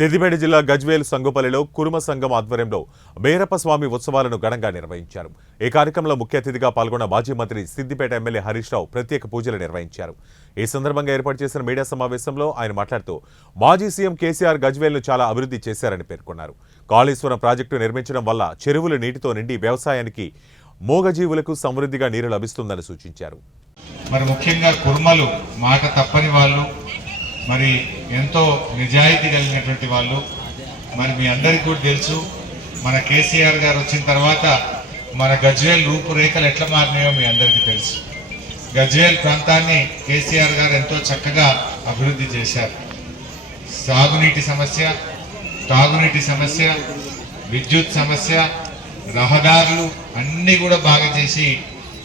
సిద్దిపేట జిల్లా గజ్వేల్ సంగుపల్లిలో కురుమ సంఘం ఆధ్వర్యంలో బేరప్ప స్వామి ఉత్సవాలను ఘనంగా నిర్వహించారు. ఈ కార్యక్రమంలో ముఖ్య అతిథిగా పాల్గొన్న మాజీ మంత్రి సిద్దిపేట ఎమ్మెల్యే హరీష్ రావు ప్రత్యేక పూజలు నిర్వహించారు. ఈ సందర్భంగా ఏర్పాటు చేసిన మీడియా సమావేశంలో ఆయన మాట్లాడుతూ మాజీ సీఎం కేసీఆర్ గజ్వేల్ను చాలా అభివృద్ధి చేశారని పేర్కొన్నారు. కాళేశ్వరం ప్రాజెక్టు నిర్మించడం వల్ల చెరువులు నీటితో నిండి వ్యవసాయానికి మూగజీవులకు సమృద్ధిగా నీరు లభిస్తుందని సూచించారు. మరి ముఖ్యంగా కుర్మలు మాట తప్పని వాళ్ళు, మరి ఎంతో నిజాయితీ కలిగినటువంటి వాళ్ళు. మరి మీ అందరికీ కూడా తెలుసు, మన కేసీఆర్ గారు వచ్చిన తర్వాత మన గజ్వేల్ రూపురేఖలు ఎట్లా మారినాయో మీ అందరికీ తెలుసు. గజ్వేల్ ప్రాంతాన్ని కేసీఆర్ గారు ఎంతో చక్కగా అభివృద్ధి చేశారు. సాగునీటి సమస్య, తాగునీటి సమస్య, విద్యుత్ సమస్య, రహదారులు అన్నీ కూడా బాగా చేసి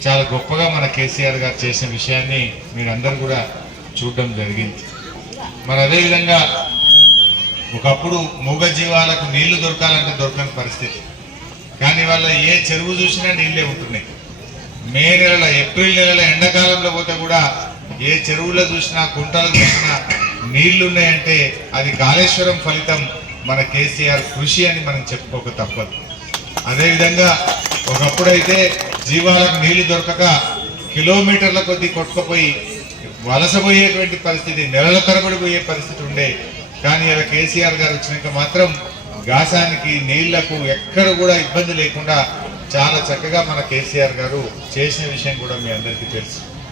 చాలా గొప్పగా మన కేసీఆర్ గారు చేసిన విషయాన్ని మీరందరూ కూడా చూడడం జరిగింది. మరి అదేవిధంగా ఒకప్పుడు మూగజీవాలకు నీళ్లు దొరకాలంటే దొరకని పరిస్థితి, కానీ వాళ్ళ ఏ చెరువు చూసినా నీళ్ళే ఉంటున్నాయి. మే నెలలో, ఏప్రిల్ నెలలో ఎండాకాలంలో పోతే కూడా ఏ చెరువులో చూసినా, కుంటలు చూసినా నీళ్లు ఉన్నాయంటే అది కాళేశ్వరం ఫలితం, మన కేసీఆర్ కృషి అని మనం చెప్పుకోక తప్పదు. అదేవిధంగా ఒకప్పుడైతే జీవాలకు నీళ్లు దొరకక కిలోమీటర్ల కొద్దీ కొట్టుకుపోయి వలసపోయేటువంటి పరిస్థితి, నెలల తరబడి పోయే పరిస్థితి ఉండే. కానీ ఇలా కేసీఆర్ గారు వచ్చినాక మాత్రం గాసానికి, నీళ్లకు ఎక్కడ కూడా ఇబ్బంది లేకుండా చాలా చక్కగా మన కేసీఆర్ గారు చేసిన విషయం కూడా మీ అందరికీ తెలుసు.